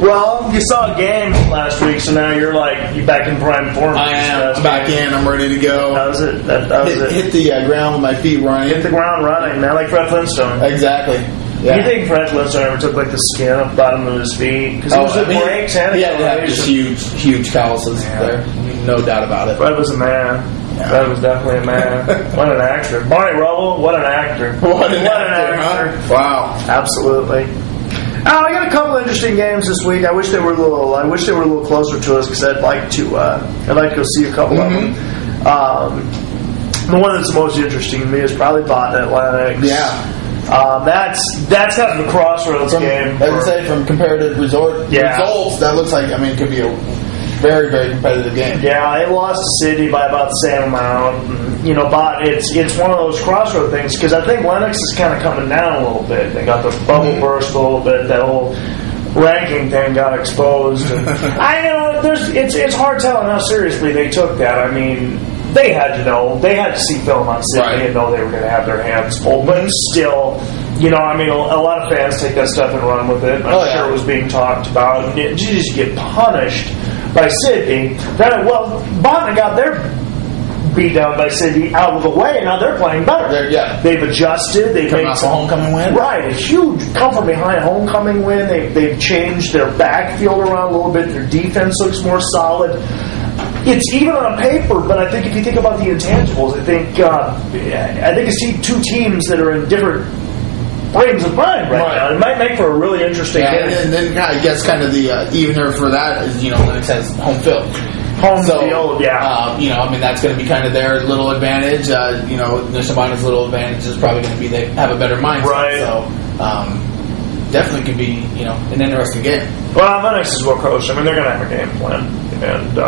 Well, you saw a game last week, so now you're back in prime form. I am. I'm back in. I'm ready to go. That was it. That was it. Hit the ground with my feet running. Hit the ground running, man, like Fred Flintstone. Exactly. Yeah. You think Fred Flintstone ever took the skin off the bottom of his feet? Because it was the breaks and he had to have just huge calluses there. No doubt about it. Fred was a man. Yeah. Fred was definitely a man. What an actor. Barney Rubble, what an actor. What an actor. Huh? Wow. Absolutely. I got a couple of interesting games this week. I wish they were a little closer to us because I'd like to go see a couple of them. The one that's the most interesting to me is probably Botnet Lennox. Yeah. That's kind of a crossroads game. I would say from comparative results, that looks like it could be a very, very competitive game. Yeah, they lost to Sydney by about the same amount. And, it's one of those crossroad things because I think Lennox is kind of coming down a little bit. They got the bubble burst a little bit. That whole ranking thing got exposed. And it's hard telling how seriously they took that. I mean, they had to know. They had to see film on Sydney and know they were going to have their hands full. But still, a lot of fans take that stuff and run with it. I'm sure it was being talked about. You just get punished by Sydney. Botnet got their beat down by Sydney out of the way, and now they're playing better. They've adjusted. They've made off a homecoming win. Right, a huge come from behind homecoming win. They've changed their backfield around a little bit. Their defense looks more solid. It's even on paper, but I think if you think about the intangibles, I think you see two teams that are in different frames of mind right now. It might make for a really interesting game. And then I guess kind of the evener for that is Lennox has home field. Field, that's going to be kind of their little advantage. Nishabana's little advantage is probably going to be they have a better mindset. Right. So definitely could be an interesting game. Well, Lennox is well coached. I mean, they're going to have a game plan, and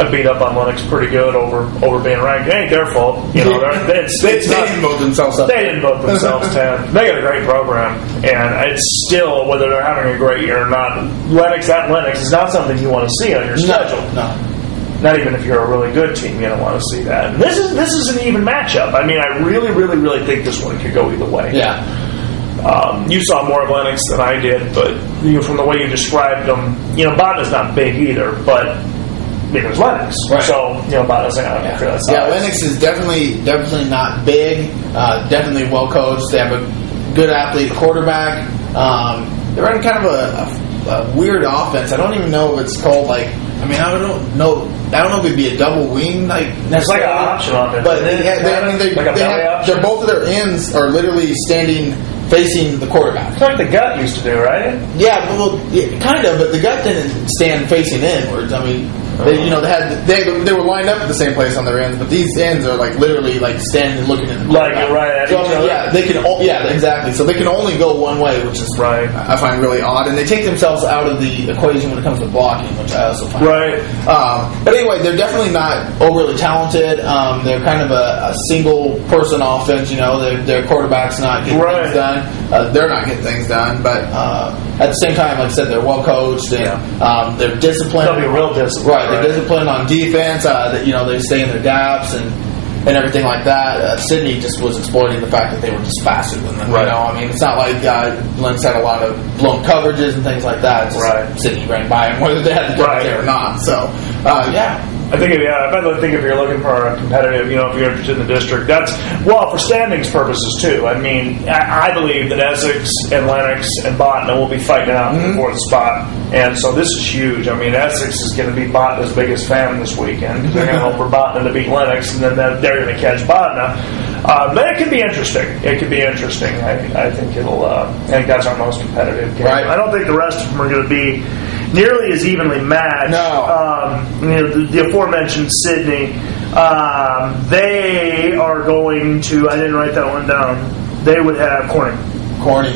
I beat up on Lennox pretty good over being ranked. It ain't their fault. They didn't vote themselves up. They didn't vote themselves 10. They got a great program, and it's still, whether they're having a great year or not, Lennox is not something you want to see on your schedule. No. Not even if you're a really good team, you don't want to see that. And this is an even matchup. I mean, I really, really, really think this one could go either way. Yeah. You saw more of Lennox than I did, but from the way you described them, Botnet's not big either, but there's Lennox. Right. So, Botnet's not for that size. Yeah, Lennox is definitely not big, definitely well coached. They have a good athlete quarterback. They're running kind of a weird offense. I don't even know if it's called I don't know if it'd be a double wing It's like an option offense. But they're both of their ends are literally standing facing the quarterback. It's like the gut used to do, right? Yeah, kind of, but the gut didn't stand facing inwards. I mean, they were lined up at the same place on their ends, but these ends are literally standing and looking at the quarterback. Right at each other. Yeah, exactly. So they can only go one way, which is I find really odd, and they take themselves out of the equation when it comes to blocking, which I also find but anyway, they're definitely not overly talented. They're kind of a single person offense. Their quarterback's not getting things done. They're not getting things done, but at the same time, like I said, they're well coached and they're disciplined. They'll be real disciplined. Right, they're disciplined on defense. They stay in their gaps and everything like that. Sydney just was exploiting the fact that they were just faster than them. Right. It's not like Lennox had a lot of blown coverages and things like that. Sydney ran by them whether they had the coverage there or not. So, I think if you're looking for a competitive, if you're interested in the district, that's for standings purposes too. I mean, I believe that Essex and Lennox and Botnet will be fighting out for the fourth spot, and so this is huge. I mean, Essex is going to be Botnet's biggest fan this weekend. They're going to hope for Botnet to beat Lennox, and then they're going to catch Botnet. But it could be interesting. I think I think that's our most competitive game. Right. I don't think the rest of them are going to be nearly as evenly matched. No. The aforementioned Sydney, they are going to, I didn't write that one down, they would have Corning.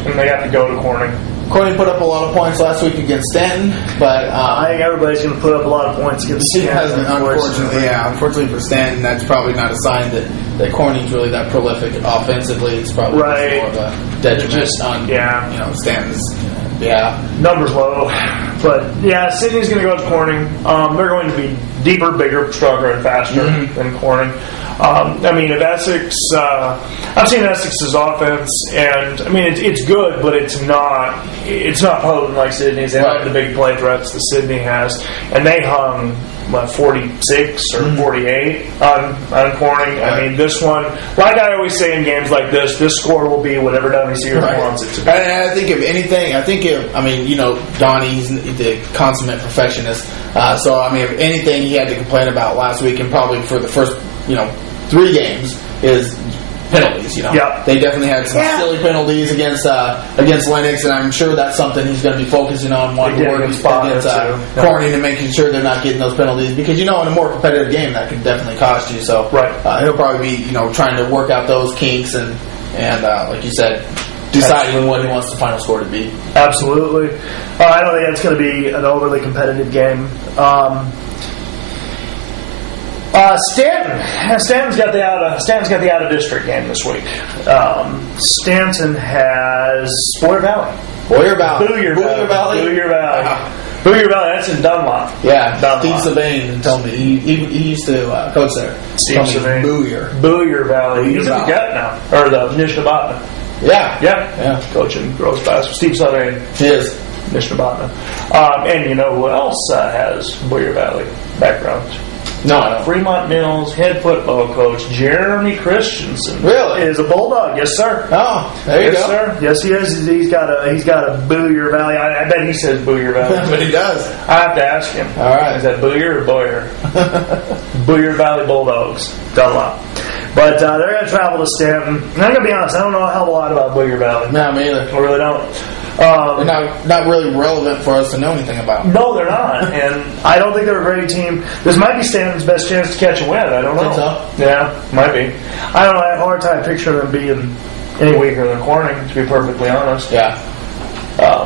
And they have to go to Corning. Corning put up a lot of points last week against Stanton, but I think everybody's going to put up a lot of points against Stanton. Unfortunately for Stanton, that's probably not a sign that Corning's really that prolific offensively. It's probably more of a detriment on Stanton's. Numbers low. But, Sydney's going to go to Corning. They're going to be deeper, bigger, stronger, and faster than Corning. I mean, if Essex, I've seen Essex's offense, and I mean it's good, but it's not potent like Sydney's. They don't have the big play threats that Sydney has, and they hung 46 or 48 on Corning. I mean, this one, like I always say in games like this score will be whatever Donnie Sears wants it to be. And I think if anything, Donnie's the consummate perfectionist. So I mean, if anything he had to complain about last week, and probably for the first 3 games, is penalties. They definitely had some silly penalties against Lennox, and I'm sure that's something he's going to be focusing on. Wanting to work against Corning and making sure they're not getting those penalties, because in a more competitive game that could definitely cost you. So he'll probably be trying to work out those kinks and like you said, deciding what he wants the final score to be. Absolutely. I don't think it's going to be an overly competitive game. Stanton's got the out of district game this week. Stanton has Boyer Valley. Booyer Valley. Booyer Valley. That's in Dunlop. Yeah, Dunlop. Steve Savane told me he used to coach there. Steve Savane. Booyer Valley. He's in the Gut now, or the Nishnabotna. Yeah. Coaching girls basketball. Steve Savane. He is Nishnabotna. And you know who else has Booyer Valley background? No, I don't. Fremont Mills head football coach Jeremy Christensen. Really? Is a Bulldog. Yes, sir. Oh, there you go. Yes, sir. Yes, he is. He's got a Booyer Valley. I bet he says Booyer Valley. But he does. I have to ask him. All right. Is that Booyer or Boyer? Booyer Valley Bulldogs. Dunlop. But they're going to travel to Stanton. And I'm going to be honest, I don't know a hell of a lot about Booyer Valley. No, me either. I really don't. They're not really relevant for us to know anything about. No, they're not. And I don't think they're a great team. This might be Stanton's best chance to catch a win. I don't know. Think so? Yeah, might be. I don't know. I have a hard time picturing them being any weaker than Corning, to be perfectly honest. Yeah.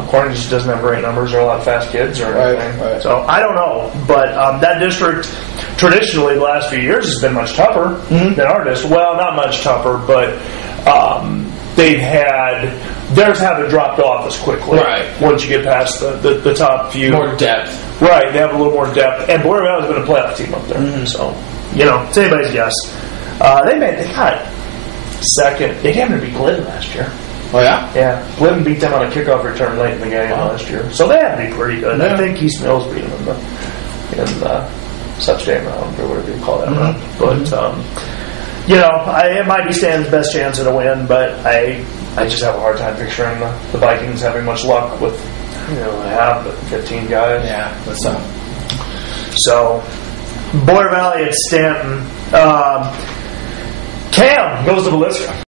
Corning just doesn't have great numbers or a lot of fast kids or anything. Right. So I don't know. But that district, traditionally, the last few years has been much tougher than our district. Well, not much tougher, but theirs haven't dropped off as quickly. Right. Once you get past the top few. More depth. Right. They have a little more depth. And Boyer Valley's been a playoff team up there. So, it's anybody's guess. They got second. They happened to beat Glidden last year. Oh, yeah? Yeah. Glidden beat them on a kickoff return late in the game last year. So they had to be pretty good. Yeah. I think East Mills beat them in the sub-state round, or whatever you call that round. But, it might be Stanton's best chance at a win, but I just have a hard time picturing the Vikings having much luck with, half the 15 guys. Yeah, that's So, Boyer Valley at Stanton. Cam goes to Villisca.